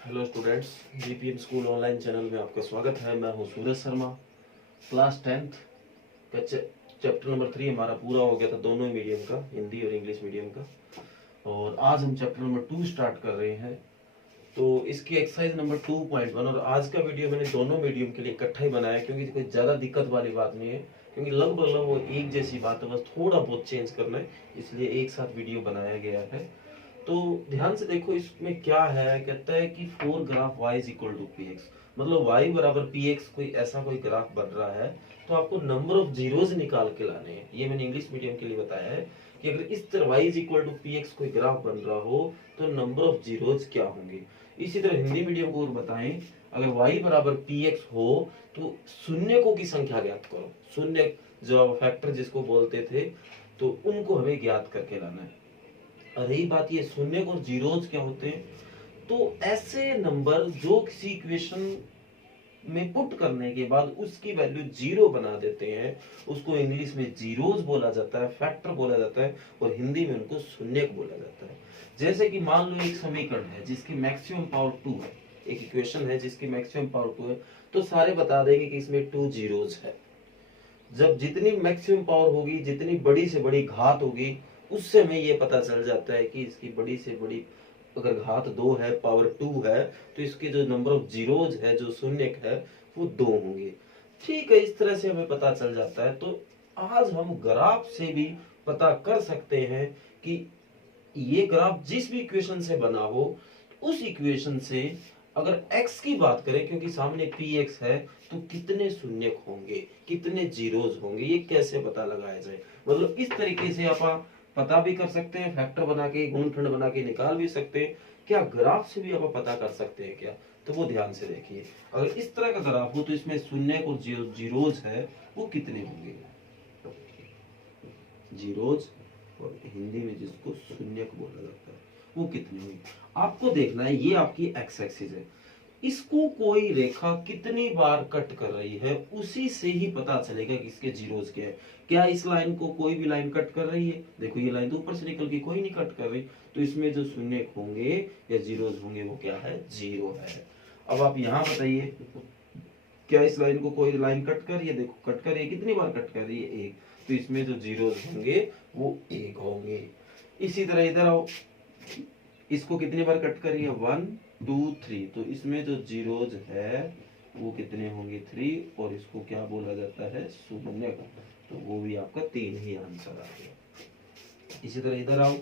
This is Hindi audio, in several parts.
Hello students, GPM school online channel में आपका स्वागत है। मैं हूं सूरज शर्मा। क्लास 10th का चैप्टर नंबर 3 हमारा पूरा हो गया था, दोनों ही मीडियम का, हिंदी और इंग्लिश मीडियम का। और आज हम चैप्टर नंबर 2 स्टार्ट कर रहे हैं। तो इसकी एक्सरसाइज नंबर 2.1 और आज का वीडियो मैंने दोनों मीडियम के लिए इकट्ठा ही बनाया, क्योंकि कोई ज़्यादा दिक्कत वाली बात नहीं है, क्योंकि लगभग वो एक जैसी बात है, बस थोड़ा बहुत चेंज करना है, इसलिए एक साथ वीडियो बनाया गया है। तो ध्यान से देखो, इसमें क्या है, कहता है कि 4 graph y is equal to P X, मतलब y बराबर पी एक्स कोई ऐसा कोई ग्राफ बन रहा है, तो आपको नंबर ऑफ जीरोज निकाल के लाने हैं। ये मैंने इंग्लिश मीडियम के लिए बताया है कि अगर इस तरह y is equal to P X कोई ग्राफ बन रहा हो तो नंबर ऑफ जीरोज क्या होंगे। इसी तरह हिंदी मीडियम को बताएं, अगर y बराबर पी एक्स हो तो शून्यकों की संख्या ज्ञात करो। शून्य जो फैक्टर जिसको बोलते थे, तो उनको हमें ज्ञात करके लाना है। रही बात ये शून्य और जीरोज क्या होते हैं, तो ऐसे नंबर जो किसी इक्वेशन में पुट करने के बाद उसकी वैल्यू जीरो बना देते हैं, उसको इंग्लिश में जीरोज बोला जाता है, फैक्टर बोला जाता है, और हिंदी में उनको शून्यक बोला जाता है। जैसे कि मान लो एक समीकरण है जिसकी मैक्सिमम पावर 2 है, एक इक्वेशन है जिसकी मैक्सिमम पावर 2 है, तो सारे बता देंगे कि इसमें 2 जीरोज है। जब जितनी मैक्सिमम पावर होगी, जितनी बड़ी से बड़ी घात होगी, उससे हमें ये पता चल जाता है कि इसकी बड़ी से बड़ी अगर घात 2 है, पावर 2 है, तो इसके जो नंबर ऑफ जीरोज है, जो शून्य है, वो 2 होंगे। ठीक है, इस तरह से हमें पता चल जाता है। तो आज हम ग्राफ से भी पता कर सकते हैं कि ये ग्राफ जिस भी इक्वेशन से बना हो, उस इक्वेशन से अगर x की बात करें, क्योंकि सामने px है, तो कितने शून्यक होंगे, कितने जीरोज होंगे, ये कैसे पता लगाया जाए। मतलब इस तरीके से आप पता भी कर सकते हैं, फैक्टर बना के, गुणनखंड बना के निकाल भी सकते हैं। क्या ग्राफ से भी आप पता कर सकते हैं क्या? तो वो ध्यान से देखिए। अगर इस तरह का ग्राफ हो तो इसमें शून्यक और जीरोज है वो कितने होंगे। जीरोज, और हिंदी में जिसको शून्यक बोला जाता है, वो कितने होंगे। आपको देखना है, ये आपकी एक्स एक्सिस है, इसको कोई रेखा कितनी बार कट कर रही है, उसी से ही पता चलेगा कि इसके जीरोज क्या है। क्या इस लाइन को कोई भी लाइन कट कर रही है? देखो ये लाइन तो ऊपर से निकल के कोई नहीं कट कर रही, तो इसमें जो शून्य होंगे या जीरोज होंगे वो क्या है? जीरो है। अब आप यहाँ बताइए, क्या इस लाइन को कोई लाइन कट कर रही है? देखो कट कर रही है, कितनी बार कट कर रही है? एक। तो इसमें जो जीरोज होंगे वो एक होंगे। इसी तरह इधर आओ, इसको कितनी बार कट कर रही है? 1 2 3, तो इसमें जो जीरोज है वो कितने होंगे? 3, और इसको क्या बोला जाता है? शून्य का, तो वो भी आपका 3 ही आंसर आ गया। इसी तरह इधर आओ,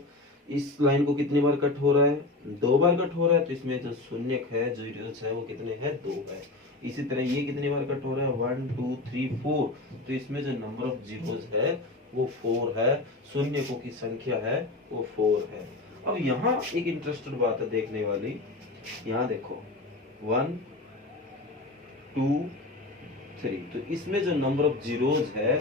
इस लाइन को कितनी बार कट हो रहा है? 2 बार कट हो रहा है, तो इसमें जो शून्य है, जो जीरोज है, वो कितने हैं? 2 है। इसी तरह ये कितनी बार कट हो रहा है? 1 2 3 4, तो इसमें जो नंबर ऑफ जीरोज है वो 4 है, शून्यकों की संख्या है वो 4 है। अब यहाँ एक इंटरेस्टेड बात है देखने वाली, यहाँ देखो 1 2 3, तो इसमें जो नंबर ऑफ जीरोज है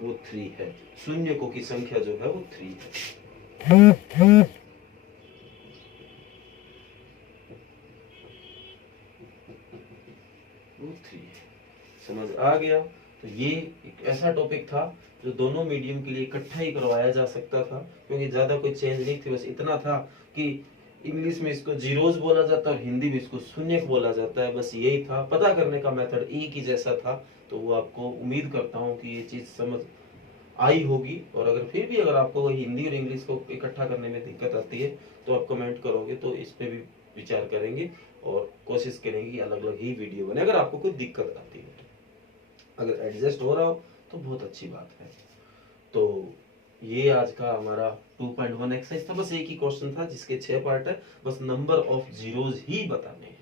वो 3 है, शून्यकों की संख्या जो है वो 3 है। वो 3 है। समझ आ गया? तो ये एक ऐसा टॉपिक था जो दोनों मीडियम के लिए इकट्ठा ही करवाया जा सकता था, क्योंकि ज्यादा कोई चेंज नहीं थी। बस इतना था कि इंग्लिश में इसको जीरोज बोला जाता है और हिंदी में इसको शून्यक बोला जाता है। बस यही था, पता करने का मेथड एक ही जैसा था। तो वो आपको उम्मीद करता हूँ कि ये चीज समझ आई होगी। और अगर फिर भी अगर आपको हिंदी और इंग्लिश को इकट्ठा करने में दिक्कत आती है तो आप कमेंट करोगे, तो इस पे भी विचार करेंगे और कोशिश करेंगे कि अलग अलग ही वीडियो बने, अगर आपको कोई दिक्कत आती है। अगर एडजस्ट हो रहा हो तो बहुत अच्छी बात है। तो ये आज का हमारा 2.1 एक्सरसाइज था। बस एक ही क्वेश्चन था जिसके 6 पार्ट है, बस नंबर ऑफ जीरोज ही बताने हैं।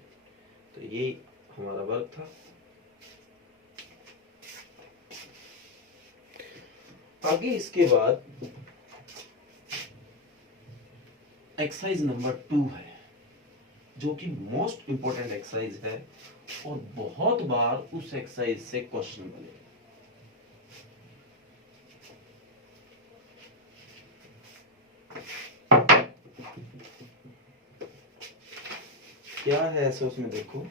तो ये हमारा वर्क था। आगे इसके बाद एक्सरसाइज नंबर 2 है, जो कि मोस्ट इंपॉर्टेंट एक्सरसाइज है और बहुत बार उस एक्सरसाइज से क्वेश्चन बने। क्या है ऐसा उसमें? देखो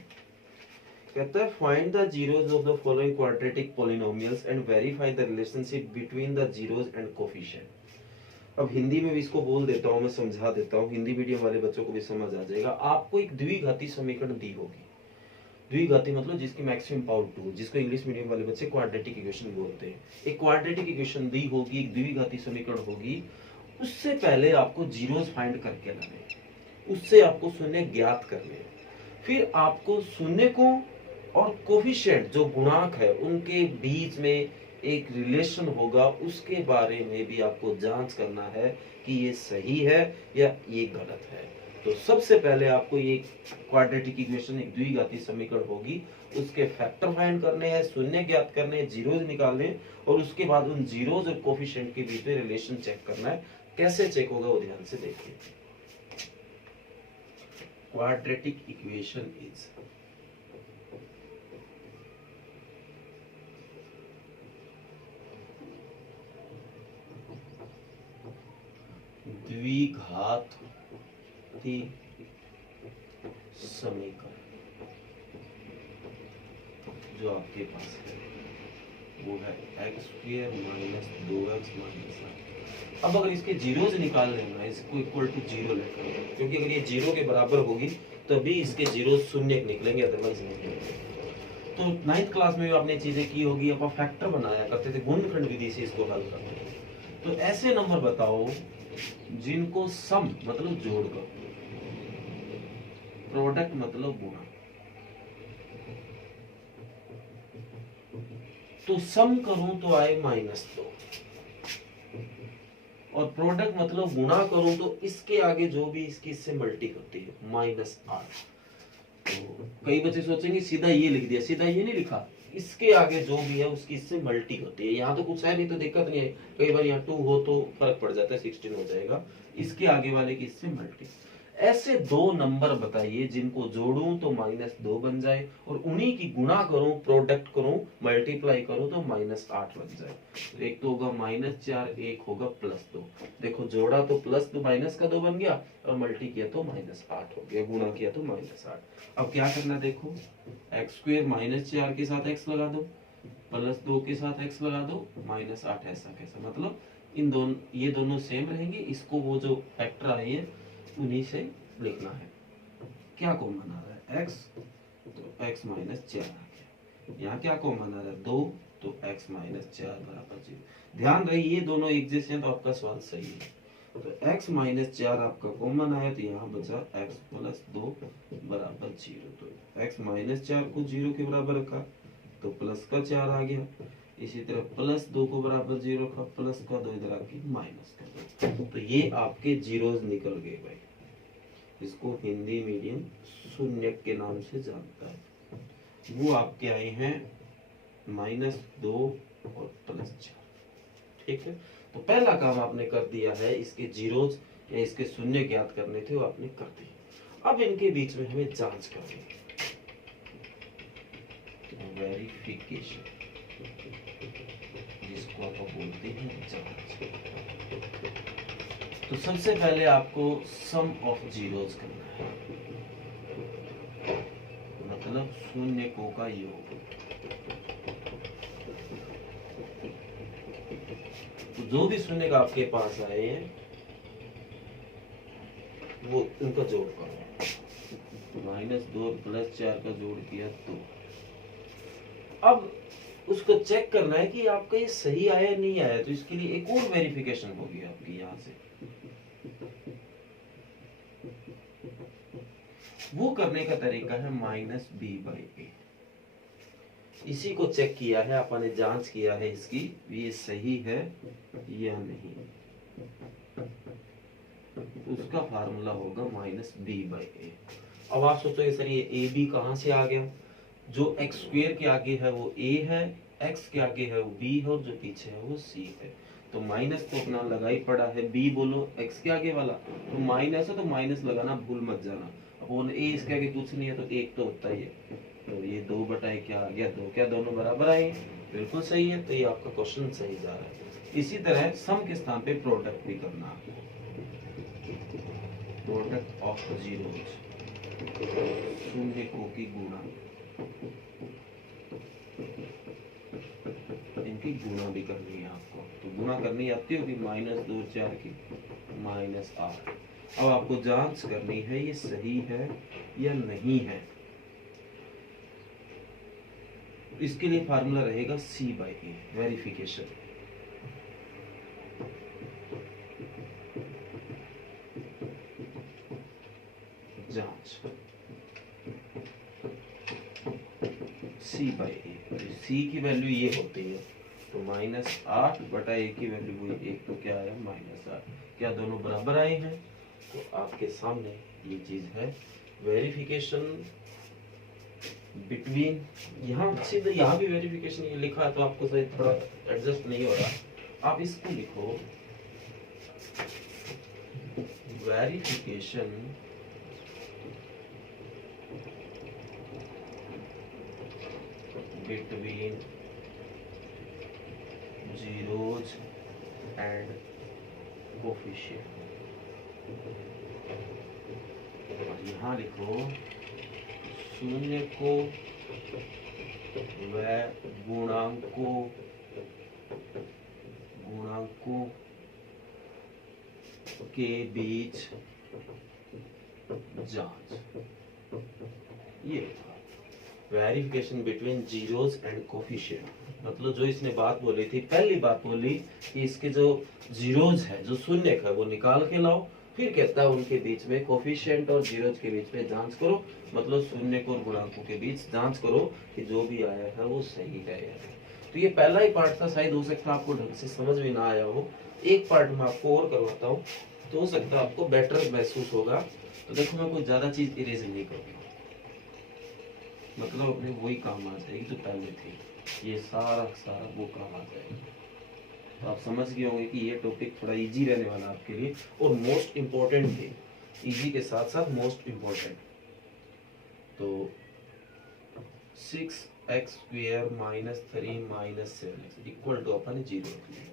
कहता है find the zeros of the following quadratic polynomials and verify the relationship between the zeros and coefficient. अब हिंदी में भी इसको बोल देता हूँ, मैं समझा देता हूँ, हिंदी मीडियम वाले बच्चों को भी समझ आ जाएगा। आपको एक द्विघाती समीकरण दी होगी, द्विघाती मतलब जिसकी मैक्सिमम पावर 2, जिसको इंग्लिश मीडियम वाले बच्चे क्वाड्रेटिक इक्वेशन बोलते हैं। एक क्वाड्रेटिक इक्वेशन दी होगी, एक द्विघाती समीकरण होगी, उससे पहले आपको जीरोस फाइंड करके लाने, उससे आपको शून्य ज्ञात करने, फिर आपको शून्य को और कोफिशिएंट जो गुणांक है उनके बीच में एक रिलेशन होगा, उसके बारे में भी आपको जांच करना है कि ये सही है या ये गलत है। तो सबसे पहले आपको ये क्वाड्रेटिक इक्वेशन, एक द्विघाती समीकरण होगी, उसके फैक्टर फाइंड करने हैं, शून्य ज्ञात करने हैं, जीरोज निकालने, और उसके बाद उन जीरोज और कोफिशिएंट के बीच में रिलेशन चेक करना है। कैसे चेक होगा वो ध्यान से देखिए। क्वाड्रेटिक इक्वेशन इज द्विघाती समीकरण जो आपके पास है वो है x² माइनस 2x माइनस 8। अब अगर इसके जीरोज निकाल लेना, इसको इक्वल टू 0 लेकर, क्योंकि अगर ये 0 के बराबर होगी तभी इसके जीरोज शून्य निकलेंगे, अदरवाइज नहीं निकलेंगे। तो 9th क्लास में आपने चीजें की होगी, आप फैक्टर बनाया करते थे, गुणनखंड विधि से इसको हल करते थे। तो ऐसे नंबर बताओ जिनको सम मतलब जोड़कर, प्रोडक्ट मतलब गुणा, तो सम करूं तो आए -2, और प्रोडक्ट मतलब गुणा करूं तो इसके आगे जो भी इसकी इससे मल्टी होती है -8। तो कई बच्चे सोचेंगे सीधा ये लिख दिया, सीधा ये नहीं लिखा, इसके आगे जो भी है उसकी इससे मल्टी होती है। यहाँ तो कुछ है नहीं तो दिक्कत नहीं है, कई बार यहाँ 2 हो तो फर्क पड़ जाता है, 16 हो जाएगा, इसके आगे वाले की इससे मल्टी। ऐसे दो नंबर बताइए जिनको जोड़ूं तो -2 बन जाए, और उन्हीं की गुणा करूं, प्रोडक्ट करूं, मल्टीप्लाई करूं तो -8 बन जाए। तो एक तो होगा -4, एक होगा +2। देखो जोड़ा तो +2 माइनस का 2 बन गया, और मल्टी किया तो -8 हो गया, गुणा किया तो -8। अब क्या करना देखो, x² -4 के साथ x लगा दो, +2 के साथ x लगा दो, -8, ऐसा कैसा, मतलब इन दोनों, ये दोनों सेम रहेंगे, इसको वो जो फैक्टर आए हैं उन्हीं से लिखना है। क्या कॉमन आ रहा है x, तो x -4 आ गया। यहाँ क्या कॉमन आ रहा है 2, तो x -4 बराबर 0। ध्यान रहे ये दोनों एक जैसे हैं तो आपका सवाल सही है। तो x -4 आपका कॉमन आया, तो यहाँ बचा x +2 बराबर 0। तो x -4 को 0 के बराबर रखा तो प्लस का 4 आ गया, इसी तरह +2 को बराबर 0 रखा, प्लस का 2 इधर आके माइनस कर दो। तो ये आपके जीरोज निकल गए भाई। इसको हिंदी मीडियम शून्य के नाम से जानता है। वो आपके आए हैं -2 और +4। ठीक है, तो पहला काम आपने कर दिया है, इसके जीरोज या इसके शून्य ज्ञात करने थे वो आपने कर दिए। अब इनके बीच में हमें जांच करनी है, वेरिफिकेशन, जिसको आप बोलते हैं जांच। तो सबसे पहले आपको सम ऑफ जीरोज करना है, मतलब शून्यकों का योग। तो जो भी शून्य का आपके पास आए हैं वो उनका जोड़ करो। -2 +4 का जोड़ किया तो अब उसको चेक करना है कि आपका ये सही आया नहीं आया, तो इसके लिए एक और वेरिफिकेशन होगी आपकी यहाँ से। वो करने का तरीका है -b/a। इसी को चेक किया है आपने, जांच किया है इसकी ये सही है या नहीं, उसका फार्मूला होगा -b/a। अब आप सोचोगे सर ये ए बी कहाँ से आ गया, जो x² के आगे है वो a है, x के आगे है वो b है, और जो पीछे है वो c है। तो माइनस तो अपना लगा ही पड़ा है, b बोलो x के आगे वाला, तो माइनस है तो माइनस लगाना भूल मत जाना। अब a इसके आगे कुछ नहीं है तो 1 तो होता ही है, तो ये 2/1 क्या आ गया 2, क्या दोनों बराबर आए, बिल्कुल सही है। तो ये आपका क्वेश्चन सही जा रहा है। इसी तरह सम के स्थान पे प्रोडक्ट भी करना, प्रोडक्ट ऑफ जीरोज, शून्यकों की गुणा। की गुणा भी करनी है आपको। तो गुणा करनी आती होगी, -2 4 की -8। अब आपको जांच करनी है ये सही है या नहीं है। इसके लिए फार्मूला रहेगा C/A, वेरिफिकेशन। जांच C/A, C की वैल्यू ये होती है, तो -8 बटा A की वैल्यू हुई 1, तो क्या आया -8। क्या दोनों बराबर आए हैं? तो आपके सामने ये चीज है, वेरिफिकेशन बिटवीन। यहाँ सीधे यहाँ भी वेरिफिकेशन ये लिखा है, तो आपको शायद थोड़ा एडजस्ट नहीं हो रहा। आप इसको लिखो, verification between zeros and coefficient. और यहाँ लिखो शून्य को व गुणांकों के बीच जांच। ये verification between zeros and coefficient, मतलब जो इसने बात बोली थी, पहली बात बोली कि इसके जो जीरोस है, जो शून्य है, वो निकाल के लाओ। फिर कहता है उनके बीच में कोफिशिएंट और जीरोस के बीच में जांच करो, मतलब शून्य और गुणांकों के बीच जांच करो कि जो भी आया है वो सही है या नहीं। तो ये पहला ही पार्ट था, शायद हो सकता है आपको ढंग से समझ में ना आया हो। एक पार्ट मैं आपको और करवाता हूँ, तो हो सकता है आपको बेटर महसूस होगा। तो देखो, मैं कोई ज्यादा चीज इरेज नहीं करूँगा, मतलब अपने वही काम आ जाएगी जो पहले थी, ये सारा वो काम आ जाएगा। तो आप समझ गए होंगे कि ये टॉपिक थोड़ा इजी रहने वाला आपके लिए, और मोस्ट इम्पोर्टेंट भी, इजी के साथ साथ मोस्ट इम्पोर्टेंट। तो 6x² - 3 - 7x इक्वल टू अपन 0 रख लिया।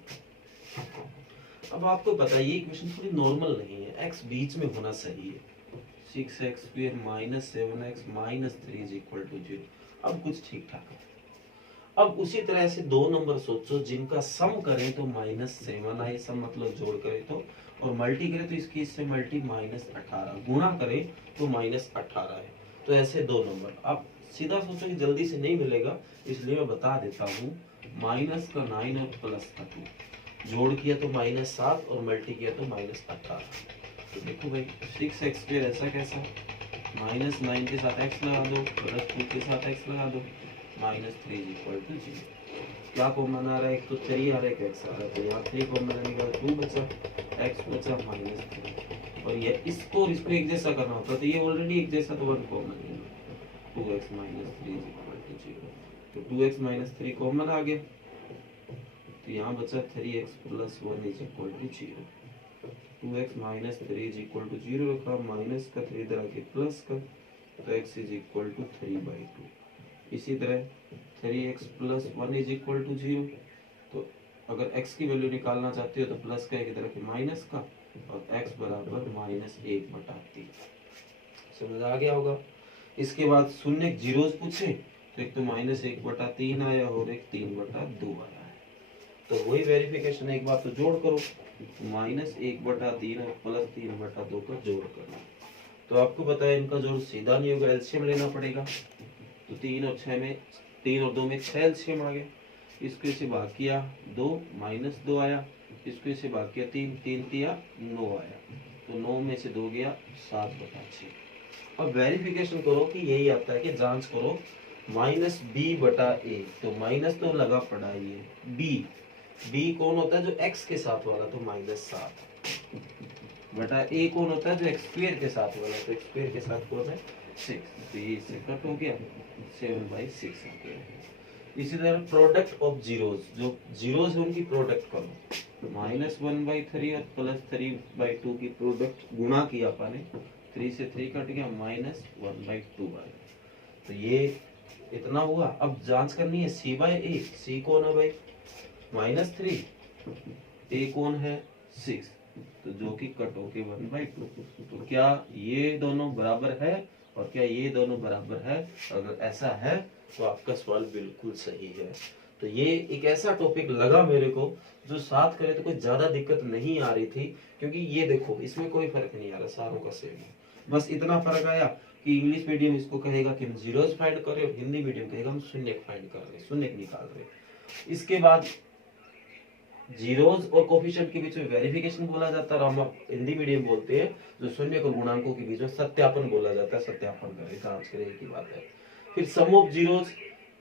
अब आपको पता है ये इक्वेशन थोड़ी नॉर्मल नहीं है, x बीच में होना सही है। 6x² - 7x - 3 = 0। अब कुछ ठीक ठाक है। अब उसी तरह से दो नंबर सोचो जिनका सम करें तो -7 आए, सम मतलब जोड़ करें तो, और मल्टी करें तो इसकी इससे मल्टी -18, गुणा करें तो -18 है। तो ऐसे दो नंबर। आप सीधा सोचो कि जल्दी से नहीं मिलेगा, इसलिए मैं बता देता हूँ। -9 और +2 जोड़ किया तो -7 और मल्टी किया तो -18। तो देखो भाई, 6x² ऐसा कैसा, -9 के साथ x लगा दो, +2 के साथ x लगा दो, -3 = 0। क्या कॉमन आ रहा है? एक तो 3 आ रहा है, एक x आ रहा है, तो यहाँ 3 कॉमन निकाल, 2 बचा, x बचा -3। और ये इसको एक जैसा करना होता है, तो ये ऑलरेडी एक जैसा, तो 1 कॉमन है, 2x - 3 = 0। तो 2x - 3 कॉमन आ गया, तो यहाँ बचा 3x + 1 = 0। 2x - 3 = 0 रखा, माइनस का 3 इधर आके प्लस का, तो x = 3/2। इसी तरह 3x + 1 = 0। तो अगर x की वैल्यू निकालना चाहते हो तो प्लस का एक इधर के माइनस का, और x बराबर -1/3। समझ आ गया होगा। इसके बाद शून्य जीरोस पूछे, तो एक तो -1/3 आया और एक 3/2 आया है। तो वही वेरिफिकेशन, एक बार तो जोड़ करो, -1/3 और +3/2 का जोड़ करना। तो आपको पता है इनका जोड़ सीधा नहीं होगा, एलसीएम लेना पड़ेगा। तो 3 और 2 में 6 एलसीएम आ गया। इसको इसे भाग किया 2, -2 आया। इसको इसे भाग किया 3, 3 तिया 9 आया। तो 9 में से 2 गया, 7/6। अब वेरिफिकेशन करो कि यही आता है कि जांच करो, -b/a, तो माइनस तो लगा पड़ा है ये b कौन होता है? जो x के साथ वाला, तो -7 बटा a कौन होता है? जो x² के साथ वाला, तो x² के साथ कौन है? 6। तो ये इससे कट हो गया, 7/6 आ गया। इसी तरह प्रोडक्ट ऑफ जीरोस, जो जीरोस है उनकी प्रोडक्ट करो, -1/3 और +3/2 की प्रोडक्ट गुणा किया अपन, 3 से 3 कट गया, -1/2 आया। तो ये इतना हुआ। अब जांच करनी है C/A। C कौन है भाई? -3, A कौन है? 6, तो जो कि कट होके 1/2। तो क्या ये दोनों बराबर है और क्या ये दोनों बराबर है? अगर ऐसा है तो आपका सवाल बिल्कुल सही है। तो ये एक ऐसा टॉपिक लगा मेरे को जो साथ करे तो कोई ज्यादा दिक्कत नहीं आ रही थी, क्योंकि ये देखो इसमें कोई फर्क नहीं आ रहा, सारों का सेम है। बस इतना फर्क आया कि इंग्लिश मीडियम इसको कहेगा कि हम जीरोस फाइंड कर रहे हैं, हिंदी मीडियम कहेगा हम शून्य फाइंड कर रहे हैं, शून्य निकाल रहे हैं। इसके बाद जीरोस और कोफिशिएंट के बीच में वेरिफिकेशन बोला जाता है, और हम हिंदी मीडियम बोलते हैं जो शून्य और गुणांकों के बीच में सत्यापन बोला जाता है, सत्यापन करें जांच करें की बात है। फिर सम ऑफ जीरोस,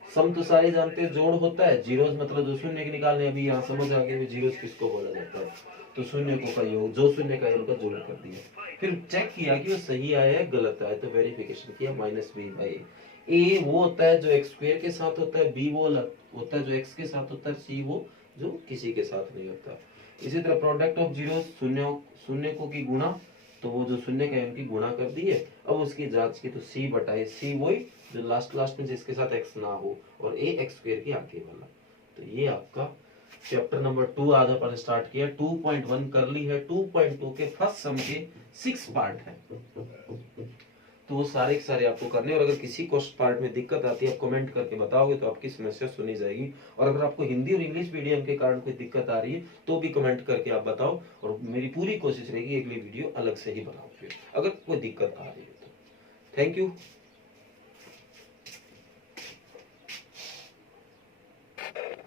सम तो सारे जानते हैं जोड़ होता है, जीरोस मतलब जो शून्य के निकालने, अभी यहाँ समझ आ गया जीरोस किसको बोला जाता है, तो शून्य को का योग, जो शून्य का है उनका जोड़ कर दिया। फिर चेक किया कि वो सही आया है गलत आया, तो वेरिफिकेशन किया -b/a। ए वो होता है जो एक्स स्क्वायर के साथ होता है, बी वो होता है जो एक्स के साथ होता है, सी वो जो किसी के साथ नहीं होता। इसी तरह प्रोडक्ट ऑफ जीरो, शून्य शून्य को की गुणा, तो वो जो शून्य का है उनकी गुणा कर दी है। अब उसकी जांच की तो सी बटाए सी वही जो लास्ट में जिसके साथ एक्स ना हो, और ए एक्स स्क्वायर की आगे वाला। तो ये आपका चैप्टर नंबर 2 आधा पर स्टार्ट किया, 2.1 कर ली है, 2.2 के फर्स्ट सम के 6 पार्ट है, तो वो सारे के सारे आपको करने। और अगर किसी क्वेश्चन पार्ट में दिक्कत आती है आप कमेंट करके बताओगे तो आपकी समस्या सुनी जाएगी। और अगर आपको हिंदी और इंग्लिश मीडियम के कारण कोई दिक्कत आ रही है तो भी कमेंट करके आप बताओ, और मेरी पूरी कोशिश रहेगी अगली वीडियो अलग से ही बनाओ फिर अगर कोई दिक्कत आ रही है तो। Thank you.